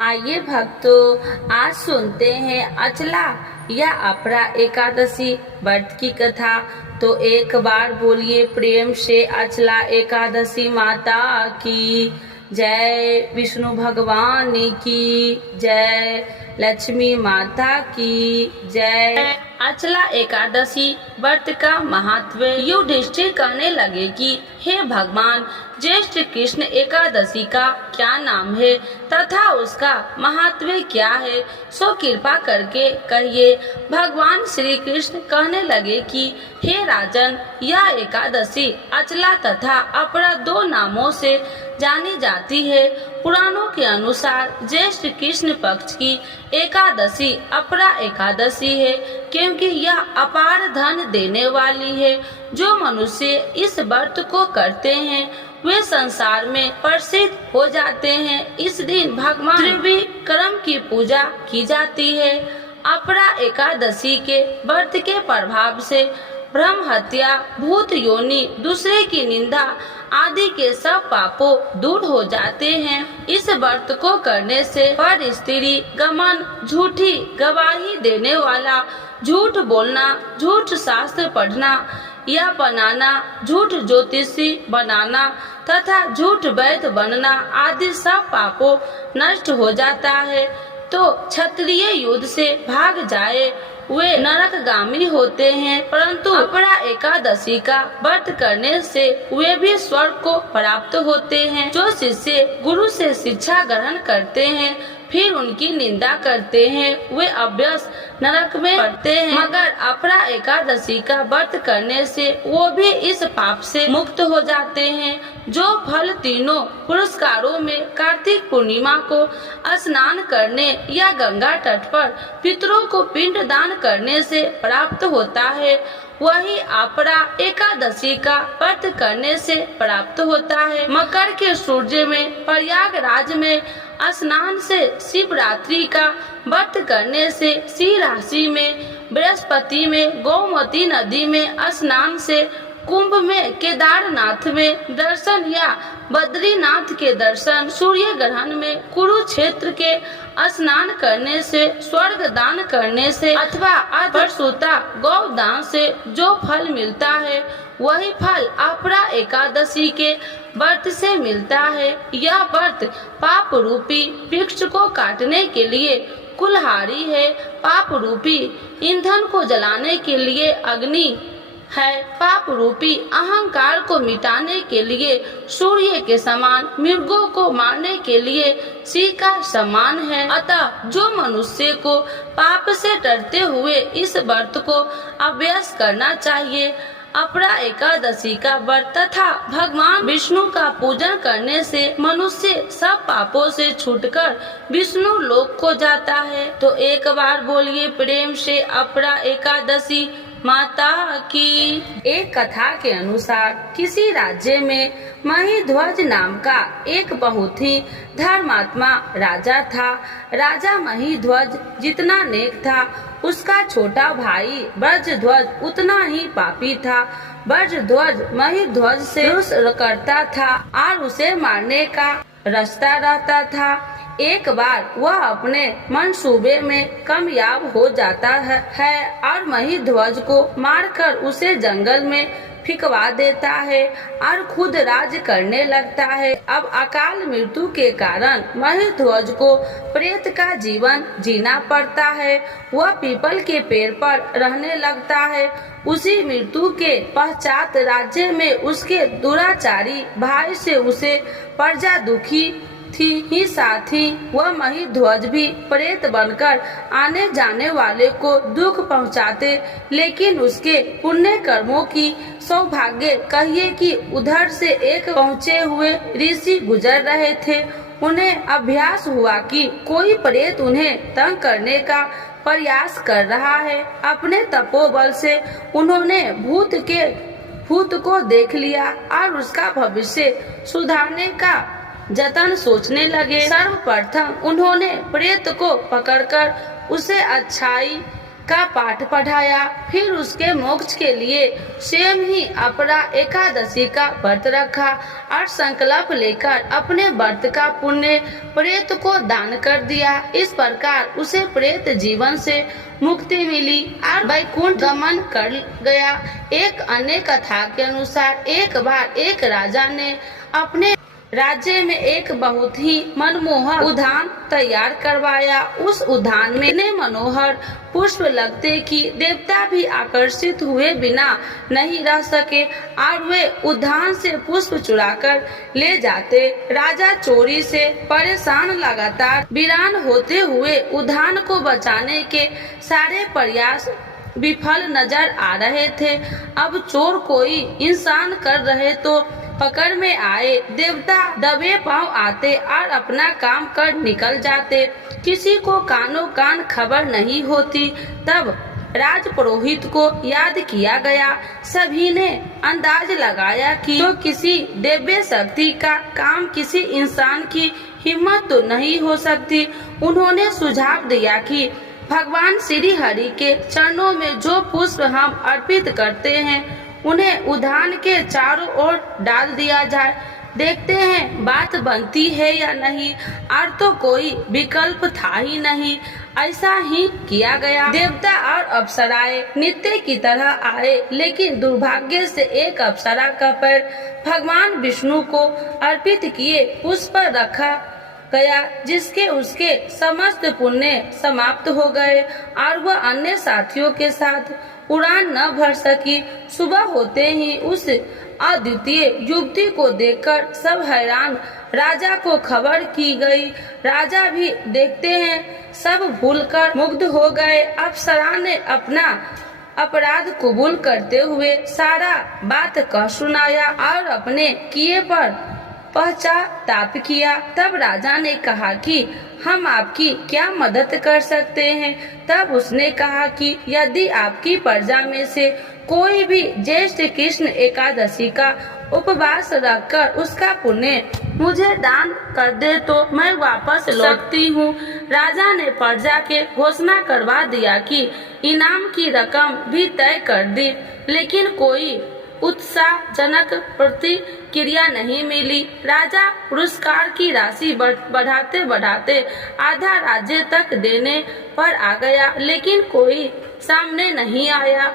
आइए भक्तों, आज सुनते हैं अचला या अपरा एकादशी व्रत की कथा। तो एक बार बोलिए प्रेम से अचला एकादशी माता की जय, विष्णु भगवान की जय, लक्ष्मी माता की जय। अचला एकादशी व्रत का महत्व। युधिष्ठिर कहने लगे कि हे भगवान, ज्येष्ठ कृष्ण एकादशी का क्या नाम है तथा उसका महत्व क्या है, सो कृपा करके कहिए। भगवान श्री कृष्ण कहने लगे कि हे राजन, यह एकादशी अचला तथा अपरा दो नामों से जानी जाती है। पुराणों के अनुसार ज्येष्ठ कृष्ण पक्ष की एकादशी अपरा एकादशी है, क्योंकि यह अपार धन देने वाली है। जो मनुष्य इस व्रत को करते हैं वे संसार में प्रसिद्ध हो जाते हैं। इस दिन भगवान त्रिविक्रम की पूजा की जाती है। अपरा एकादशी के व्रत के प्रभाव से ब्रह्म हत्या, भूत योनि, दूसरे की निंदा आदि के सब पापों दूर हो जाते हैं। इस व्रत को करने से पर स्त्री गमन, झूठी गवाही देने वाला, झूठ बोलना, झूठ शास्त्र पढ़ना या बनाना, झूठ ज्योतिषी बनाना तथा झूठ वैद्य बनना आदि सब पापों नष्ट हो जाता है। तो क्षत्रिय युद्ध से भाग जाए वे नरकगामी होते हैं, परंतु अपरा एकादशी का व्रत करने से वे भी स्वर्ग को प्राप्त होते हैं। जो शिष्य गुरु से शिक्षा ग्रहण करते हैं फिर उनकी निंदा करते हैं वे अभ्यस्त नरक में पड़ते हैं, मगर अपरा एकादशी का व्रत करने से वो भी इस पाप से मुक्त हो जाते हैं। जो फल तीनों पुरस्कारों में कार्तिक पूर्णिमा को स्नान करने या गंगा तट पर पितरों को पिंड दान करने से प्राप्त होता है, वही अपरा एकादशी का व्रत करने से प्राप्त होता है। मकर के सूर्य में प्रयागराज में स्नान से, शिवरात्रि का व्रत करने से, सिंह राशि में, बृहस्पति में, गोमती नदी में स्नान से, कुंभ में, केदारनाथ में दर्शन या बद्रीनाथ के दर्शन, सूर्य ग्रहण में, कुरुक्षेत्र के स्नान करने से, स्वर्ग दान करने से अथवा अर्धसूता गौ दान से जो फल मिलता है वही फल अपरा एकादशी के व्रत से मिलता है। यह व्रत पाप रूपी वृक्ष को काटने के लिए कुल्हाड़ी है, पाप रूपी ईंधन को जलाने के लिए अग्नि है, पाप रूपी अहंकार को मिटाने के लिए सूर्य के समान, मृगों को मारने के लिए सिंह का समान है। अतः जो मनुष्य को पाप से डरते हुए इस व्रत को अभ्यास करना चाहिए। अपरा एकादशी का व्रत तथा भगवान विष्णु का पूजन करने से मनुष्य सब पापों से छूटकर विष्णु लोक को जाता है। तो एक बार बोलिए प्रेम से अपरा एकादशी माता की। एक कथा के अनुसार किसी राज्य में महिध्वज नाम का एक बहुत ही धर्मात्मा राजा था। राजा महिध्वज जितना नेक था, उसका छोटा भाई ब्रजध्वज उतना ही पापी था। ब्रजध्वज महिध्वज से रोष करता था और उसे मारने का रास्ता रहता था। एक बार वह अपने मंसूबे में कामयाब हो जाता है और महिध्वज को मारकर उसे जंगल में फिकवा देता है और खुद राज करने लगता है। अब अकाल मृत्यु के कारण महिध्वज को प्रेत का जीवन जीना पड़ता है। वह पीपल के पेड़ पर रहने लगता है। उसी मृत्यु के पश्चात राज्य में उसके दुराचारी भाई से उसे प्रजा दुखी थी ही, साथ ही वह महिध्वज भी प्रेत बनकर आने जाने वाले को दुख पहुंचाते। लेकिन उसके पुण्य कर्मों की सौभाग्य कहिए कि उधर से एक पहुँचे हुए ऋषि गुजर रहे थे। उन्हें अभ्यास हुआ कि कोई प्रेत उन्हें तंग करने का प्रयास कर रहा है। अपने तपोबल से उन्होंने भूत को देख लिया और उसका भविष्य सुधारने का जतन सोचने लगे। सर्वप्रथम उन्होंने प्रेत को पकड़कर उसे अच्छाई का पाठ पढ़ाया। फिर उसके मोक्ष के लिए स्वयं ही अपरा एकादशी का व्रत रखा और संकल्प लेकर अपने व्रत का पुण्य प्रेत को दान कर दिया। इस प्रकार उसे प्रेत जीवन से मुक्ति मिली और वैकुंठ गमन कर गया। एक अन्य कथा के अनुसार एक बार एक राजा ने अपने राज्य में एक बहुत ही मनमोहक उद्यान तैयार करवाया। उस उद्यान में इतने मनोहर पुष्प लगते कि देवता भी आकर्षित हुए बिना नहीं रह सके और वे उद्यान से पुष्प चुराकर ले जाते। राजा चोरी से परेशान लगातार वीरान होते हुए उद्यान को बचाने के सारे प्रयास विफल नजर आ रहे थे। अब चोर कोई इंसान कर रहे तो पकड़ में आए। देवता दबे पांव आते और अपना काम कर निकल जाते। किसी को कानों कान खबर नहीं होती। तब राज पुरोहित को याद किया गया। सभी ने अंदाज लगाया कि तो किसी दिव्य शक्ति का काम किसी इंसान की हिम्मत तो नहीं हो सकती। उन्होंने सुझाव दिया कि भगवान श्री हरि के चरणों में जो पुष्प हम अर्पित करते हैं उन्हें उद्यान के चारों ओर डाल दिया जाए। देखते हैं बात बनती है या नहीं। और तो कोई विकल्प था ही नहीं। ऐसा ही किया गया। देवता और अप्सराएं नित्य की तरह आए, लेकिन दुर्भाग्य से एक अप्सरा का पैर भगवान विष्णु को अर्पित किए पुष्प पर रखा गया, जिसके उसके समस्त पुण्य समाप्त हो गए और वह अन्य साथियों के साथ उड़ान न भर सकी। सुबह होते ही उस अद्वितीय युवती को देखकर सब हैरान। राजा को खबर की गई। राजा भी देखते हैं सब भूलकर मुग्ध हो गए। अप्सरा ने अपना अपराध कबूल करते हुए सारा बात कह सुनाया और अपने किए पर पश्चाताप किया। तब राजा ने कहा कि हम आपकी क्या मदद कर सकते हैं। तब उसने कहा कि यदि आपकी प्रजा में से कोई भी ज्येष्ठ कृष्ण एकादशी का उपवास रखकर उसका पुण्य मुझे दान कर दे तो मैं वापस लौटती हूँ। राजा ने प्रजा के घोषणा करवा दिया कि इनाम की रकम भी तय कर दी, लेकिन कोई उत्साहजनक प्रतिक्रिया नहीं मिली। राजा पुरस्कार की राशि बढ़ाते बढ़ाते आधा राज्य तक देने पर आ गया, लेकिन कोई सामने नहीं आया।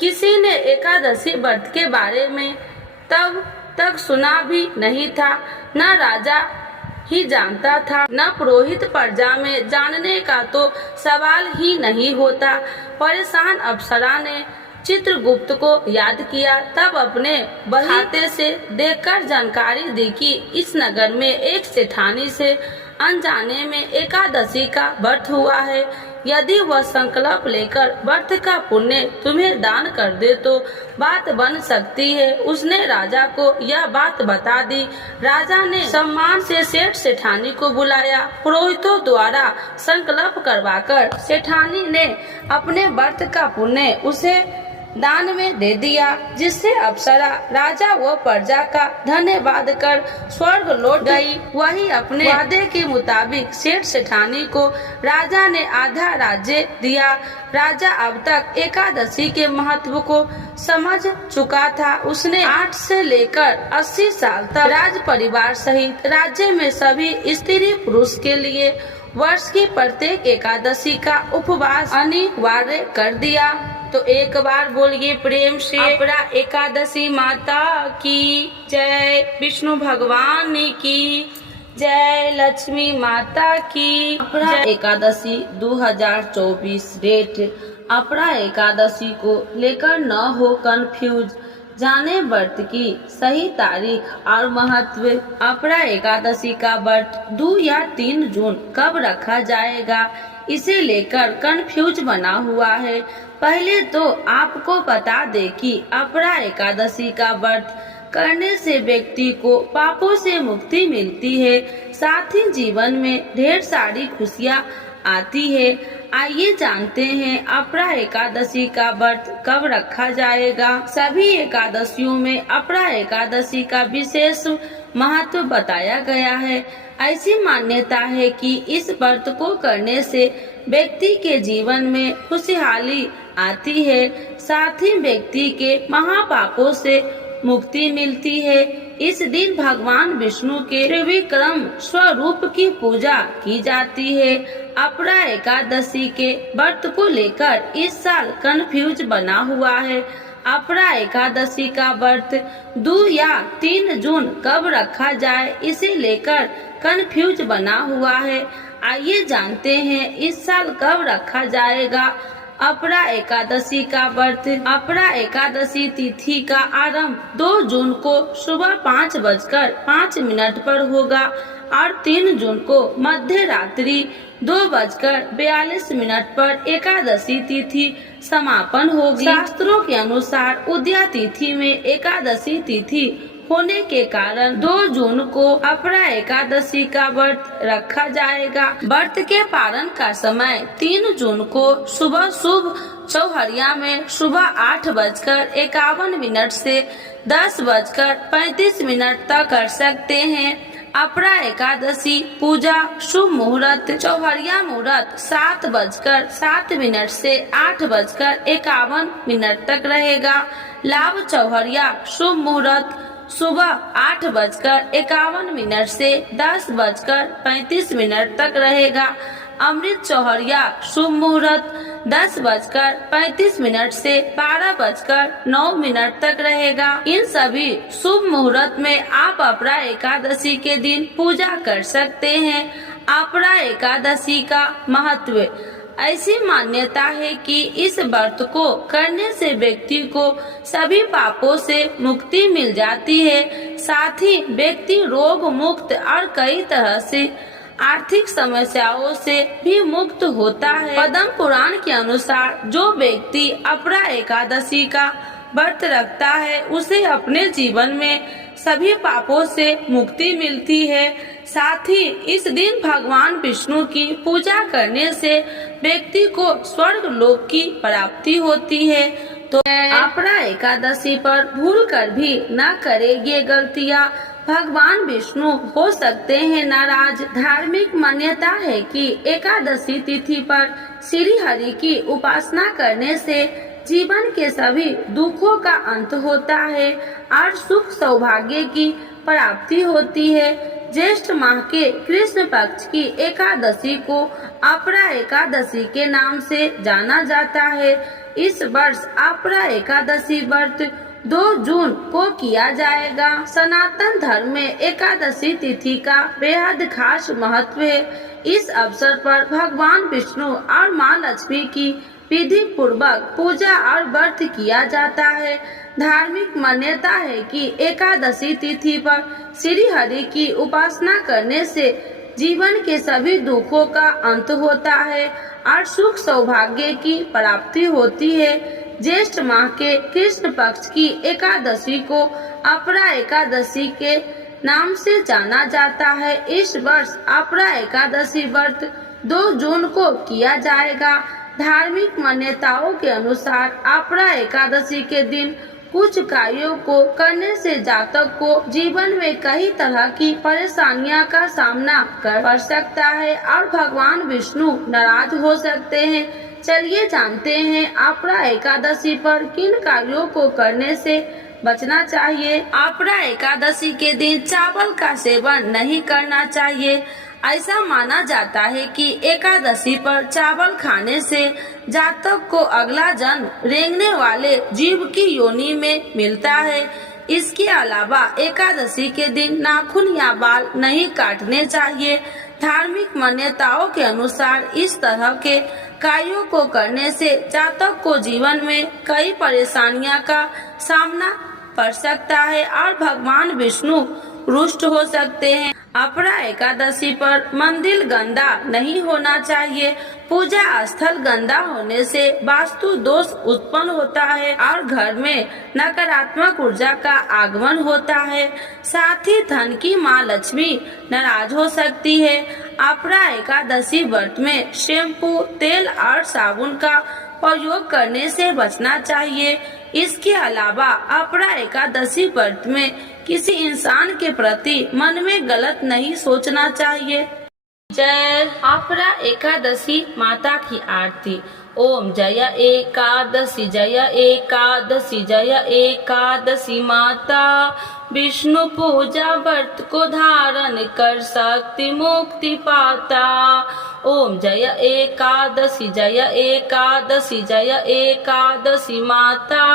किसी ने एकादशी व्रत के बारे में तब तक सुना भी नहीं था। न राजा ही जानता था, न पुरोहित प्रजा में जानने का तो सवाल ही नहीं होता। परेशान अप्सरा ने चित्रगुप्त को याद किया। तब अपने खाते से देखकर जानकारी दी कि इस नगर में एक सेठानी से अनजाने में एकादशी का व्रत हुआ है। यदि वह संकल्प लेकर व्रत का पुण्य तुम्हें दान कर दे तो बात बन सकती है। उसने राजा को यह बात बता दी। राजा ने सम्मान से सेठ सेठानी को बुलाया। पुरोहितों द्वारा संकल्प करवाकर सेठानी ने अपने व्रत का पुण्य उसे दान में दे दिया, जिससे अप्सरा राजा व प्रजा का धन्यवाद कर स्वर्ग लौट गई। वही अपने वादे के मुताबिक सेठ सेठानी को राजा ने आधा राज्य दिया। राजा अब तक एकादशी के महत्व को समझ चुका था। उसने 8 से लेकर 80 साल तक राज परिवार सहित राज्य में सभी स्त्री पुरुष के लिए वर्ष की प्रत्येक एकादशी का उपवास अनिवार्य कर दिया। तो एक बार बोलिए प्रेम से अपरा एकादशी माता की जय, विष्णु भगवान की जय, लक्ष्मी माता की। अपरा एकादशी 2024 डेट। अपरा एकादशी को लेकर न हो कंफ्यूज। जाने व्रत की सही तारीख और महत्व। अपरा एकादशी का व्रत 2 या 3 जून कब रखा जाएगा, इसे लेकर कंफ्यूज बना हुआ है। पहले तो आपको बता दे कि अपरा एकादशी का व्रत करने से व्यक्ति को पापों से मुक्ति मिलती है, साथ ही जीवन में ढेर सारी खुशियाँ आती है। आइए जानते हैं अपरा एकादशी का व्रत कब रखा जाएगा। सभी एकादशियों में अपरा एकादशी का विशेष महत्व बताया गया है। ऐसी मान्यता है कि इस व्रत को करने से व्यक्ति के जीवन में खुशहाली आती है, साथ ही व्यक्ति के महापापों से मुक्ति मिलती है। इस दिन भगवान विष्णु के त्रिविक्रम स्वरूप की पूजा की जाती है। अपरा एकादशी के व्रत को लेकर इस साल कंफ्यूज बना हुआ है। अपरा एकादशी का व्रत 2 या 3 जून कब रखा जाए, इसे लेकर कंफ्यूज बना हुआ है। आइए जानते हैं इस साल कब रखा जाएगा अपरा एकादशी का व्रत। अपरा एकादशी तिथि का आरंभ 2 जून को सुबह 5:05 पर होगा और 3 जून को मध्य रात्रि 2:42 पर एकादशी तिथि समापन होगी। शास्त्रों के अनुसार उदया तिथि में एकादशी तिथि होने के कारण 2 जून को अपरा एकादशी का व्रत रखा जाएगा। व्रत के पारण का समय 3 जून को सुबह शुभ चौहरिया में सुबह 8:51 से 10:35 तक कर सकते हैं। अपरा एकादशी पूजा शुभ मुहूर्त चौहरिया मुहूर्त 7:07 से 8:51 तक रहेगा। लाभ चौहरिया शुभ मुहूर्त सुबह 8:51 से 10:35 तक रहेगा। अमृत चौहरिया शुभ मुहूर्त 10:35 से 12:09 तक रहेगा। इन सभी शुभ मुहूर्त में आप अपरा एकादशी के दिन पूजा कर सकते हैं। अपरा एकादशी का महत्व। ऐसी मान्यता है कि इस व्रत को करने से व्यक्ति को सभी पापों से मुक्ति मिल जाती है, साथ ही व्यक्ति रोग मुक्त और कई तरह से आर्थिक समस्याओं से भी मुक्त होता है। पद्म पुराण के अनुसार जो व्यक्ति अपरा एकादशी का व्रत रखता है उसे अपने जीवन में सभी पापों से मुक्ति मिलती है। साथ ही इस दिन भगवान विष्णु की पूजा करने से व्यक्ति को स्वर्ग लोक की प्राप्ति होती है। तो अपरा एकादशी पर भूल कर भी न करें ये गलतियाँ, भगवान विष्णु हो सकते हैं नाराज। धार्मिक मान्यता है कि एकादशी तिथि पर श्री हरि की उपासना करने से जीवन के सभी दुखों का अंत होता है और सुख सौभाग्य की प्राप्ति होती है। ज्येष्ठ माह के कृष्ण पक्ष की एकादशी को अपरा एकादशी के नाम से जाना जाता है। इस वर्ष अपरा एकादशी व्रत 2 जून को किया जाएगा। सनातन धर्म में एकादशी तिथि का बेहद खास महत्व है। इस अवसर पर भगवान विष्णु और माँ लक्ष्मी की विधि पूर्वक पूजा और व्रत किया जाता है। धार्मिक मान्यता है कि एकादशी तिथि पर श्री हरि की उपासना करने से जीवन के सभी दुखों का अंत होता है और सुख सौभाग्य की प्राप्ति होती है। ज्येष्ठ माह के कृष्ण पक्ष की एकादशी को अपरा एकादशी के नाम से जाना जाता है। इस वर्ष अपरा एकादशी व्रत 2 जून को किया जाएगा। धार्मिक मान्यताओं के अनुसार अपरा एकादशी के दिन कुछ कार्यों को करने से जातक को जीवन में कई तरह की परेशानियां का सामना कर पड़ सकता है और भगवान विष्णु नाराज हो सकते हैं। चलिए जानते हैं अपरा एकादशी पर किन कार्यों को करने से बचना चाहिए। अपरा एकादशी के दिन चावल का सेवन नहीं करना चाहिए। ऐसा माना जाता है कि एकादशी पर चावल खाने से जातक को अगला जन्म रेंगने वाले जीव की योनि में मिलता है। इसके अलावा एकादशी के दिन नाखून या बाल नहीं काटने चाहिए। धार्मिक मान्यताओं के अनुसार इस तरह के कार्यों को करने से जातक को जीवन में कई परेशानियां का सामना पड़ सकता है और भगवान विष्णु रुष्ट हो सकते हैं। अपरा एकादशी पर मंदिर गंदा नहीं होना चाहिए। पूजा स्थल गंदा होने से वास्तु दोष उत्पन्न होता है और घर में नकारात्मक ऊर्जा का आगमन होता है। साथ ही धन की माँ लक्ष्मी नाराज हो सकती है। अपरा एकादशी व्रत में शैम्पू, तेल और साबुन का प्रयोग करने से बचना चाहिए। इसके अलावा अपरा एकादशी व्रत में किसी इंसान के प्रति मन में गलत नहीं सोचना चाहिए। जय अपरा एकादशी माता की आरती। ओम जय एकादशी जय एकादशी जय एकादशी माता, विष्णु पूजा व्रत को धारण कर शक्ति मुक्ति पाता। ओम जय एकादशी जय एकादशी जय एकादशी माता,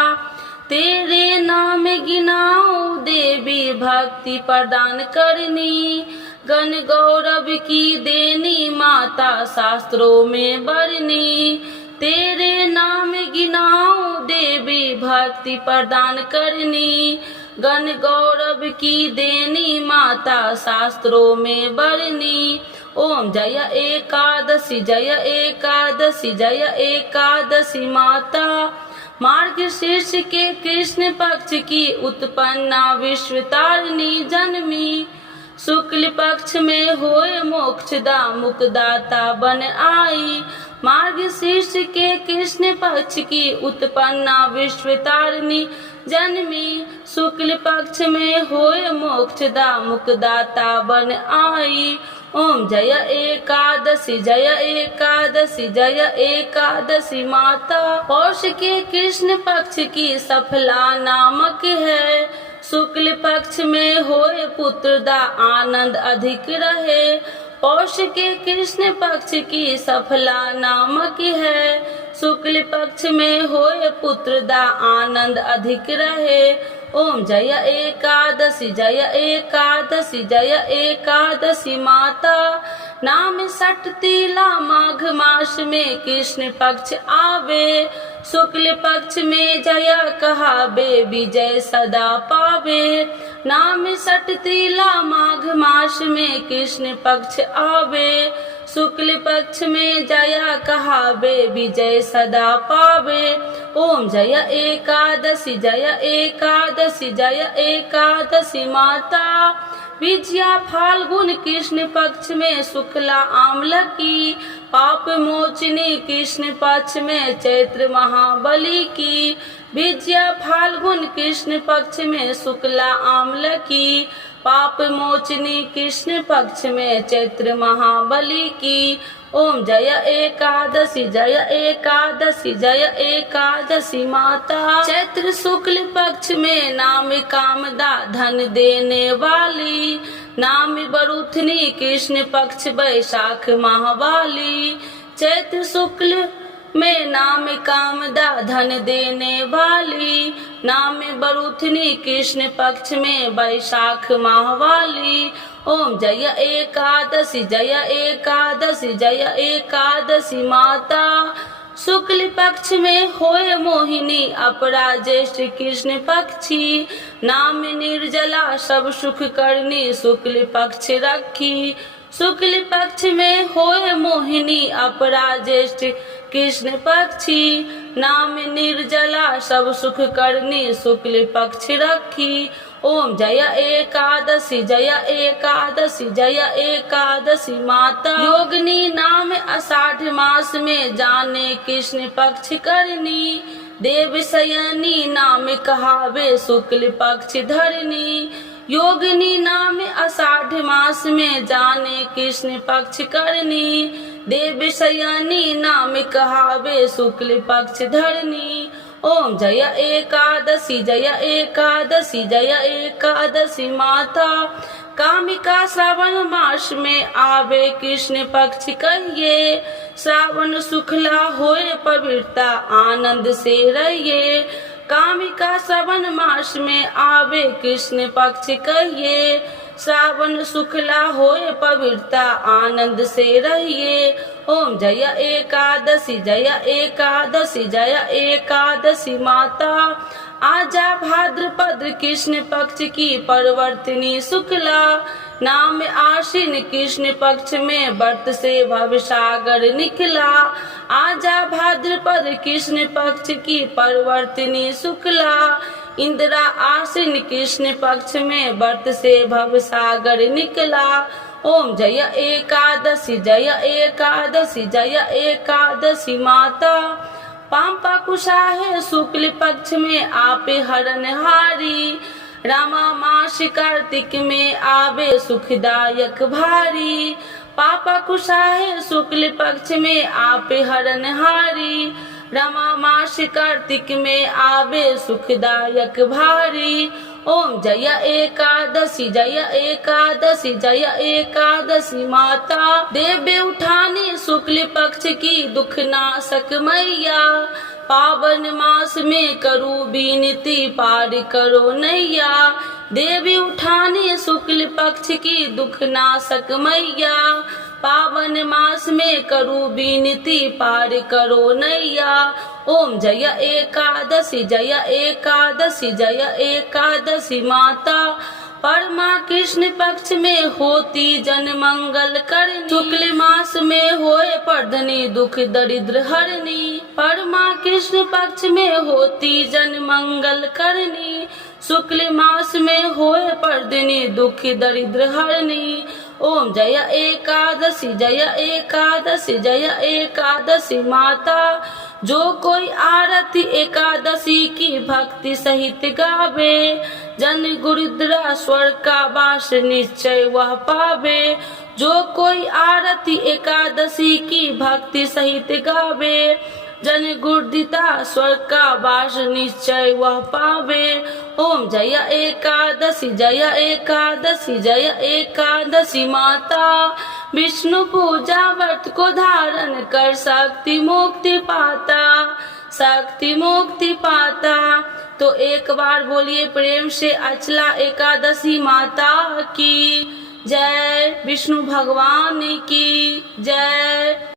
तेरे नाम गिनाओ देवी भक्ति प्रदान करनी, गण गौरव की देनी माता शास्त्रों में बरनी। तेरे नाम गिनाओ देवी भक्ति प्रदान करनी, गण गौरव की देनी माता शास्त्रों में बरनी। ओम जय एकादशी जय एकादशी जय एकादशी माता, मार्गशीर्ष के कृष्ण पक्ष की उत्पन्ना विश्वतारिणी जन्मी, शुक्ल पक्ष में होए मोक्षदा मुक्तिदाता बन आई। मार्गशीर्ष के कृष्ण पक्ष की उत्पन्ना विश्वतारिणी जन्मी, शुक्ल पक्ष में होए मोक्षदा मुक्तिदाता बन आई। ओम जय एकादशी जय एकादशी जय एकादशी माता, पौष के कृष्ण पक्ष की सफला नामक है, शुक्ल पक्ष में होए पुत्रदा आनंद अधिक रहे। पौष के कृष्ण पक्ष की सफला नामक है, शुक्ल पक्ष में होए पुत्रदा आनंद अधिक रहे। ओम जय एकादशी जय एकादशी जय एकादशी माता, नाम सठ तीला माघ मास में कृष्ण पक्ष आवे, शुक्ल पक्ष में जय कहावे विजय सदा पावे। नाम सठ तीला माघ मास में कृष्ण पक्ष आवे, शुक्ल पक्ष में जय कहावे विजय सदा पावे। ओम जय एकादशी जय एकादशी जय एकादशी माता, विजया फाल्गुन कृष्ण पक्ष में शुक्ला आम्ल की, पाप मोचनी कृष्ण पक्ष में चैत्र महाबली की। विजया फाल्गुन कृष्ण पक्ष में शुक्ला आम्ल की, पाप मोचनी कृष्ण पक्ष में चैत्र महाबली की। ओम जय एकादशी जय एकादशी जय एकादशी माता, चैत्र शुक्ल पक्ष में नाम कामदा धन देने वाली, नाम बरुथनी कृष्ण पक्ष वैशाख माहवाली। चैत्र शुक्ल में नाम कामदा धन देने वाली, नाम बरुथनी कृष्ण पक्ष में वैशाख माहवाली। ओम जय एकादशी जय एकादशी जय एकादशी माता, शुक्ल पक्ष में होए मोहिनी अपरा ज्येष्ठ कृष्ण पक्षी, नाम निर्जला सब सुख करनी शुक्ल पक्ष रखी। शुक्ल पक्ष में होए मोहिनी अपरा ज्येष्ठ कृष्ण पक्षी, नाम निर्जला सब सुख करनी शुक्ल पक्ष रखी। ओम जय एकादशी जय एकादशी जय एकादशी माता, योगिनी नाम आषाढ़ मास में जाने कृष्ण पक्ष करनी, देव शयनी नाम कहावे शुक्ल पक्ष धरनी। योगिनी नाम आषाढ़ मास में जाने कृष्ण पक्ष करनी, देव शयनी नाम कहावे शुक्ल पक्ष धरनी। ओम जय एकादशी जय एकादशी जय एकादशी माता, कामिका श्रावण मास में आवे कृष्ण पक्ष कहिए, श्रावण शुक्ला होए पवित्रता आनंद से रहिए। कामिका श्रावण मास में आवे कृष्ण पक्ष कहिए, श्रावण शुक्ला होए पवित्रता आनंद से रहिए। ओम जय एकादशी जय एकादशी जय एकादशी माता, आजा भाद्रपद कृष्ण पक्ष की परिवर्तनी शुक्ला, नाम आश्विन कृष्ण पक्ष में व्रत से भवसागर निकला। आजा भाद्रपद कृष्ण पक्ष की परिवर्तनी शुक्ला, इंदिरा आश्विन कृष्ण पक्ष में व्रत से भवसागर निकला। ओम जय एकादशी जय एकादशी जय एकादशी माता, पांपा कुशाहे शुक्ल पक्ष में आपे हरण हारी, रामा मास कार्तिक में आवे सुखदायक भारी, पापा कुशाहे शुक्ल पक्ष में आपे हरनहारी। रमा मास कार्तिक में आवे सुखदायक भारी, ओम जय एकादशी जय एकादशी जय एकादशी माता। देवे उठाने शुक्ल पक्ष की दुख नाशक मैया, पावन मास में करूँ विनती पार करो नैया। देवी उठाने शुक्ल पक्ष की दुख नाशक मैया, पावन मास में करूँ विनती पार करो नैया। ओम जय एकादशी जय एकादशी जय एकादशी माता। परमा कृष्ण पक्ष में होती जन मंगल करनी, शुक्ल मास में होए पर्धनी दुख दरिद्र हरनी। परमा कृष्ण पक्ष में होती जन मंगल करनी, शुक्ल मास में होए पर्धनी दुख दरिद्र हरनी। ओम जय एकादशी जय एकादशी जय एकादशी माता। जो कोई आरती एकादशी की भक्ति सहित गावे, जन गुरुद्रा स्वर्ग का वास निश्चय वह पावे। जो कोई आरती एकादशी की भक्ति सहित गावे, जन गुरुदिता स्वर्ग का वास निश्चय वह पावे। ओम जय एकादशी जय एकादशी जय एकादशी माता। विष्णु पूजा व्रत को धारण कर शक्ति मुक्ति पाता, शक्ति मुक्ति पाता। तो एक बार बोलिए प्रेम से अचला एकादशी माता की जय, विष्णु भगवान की जय।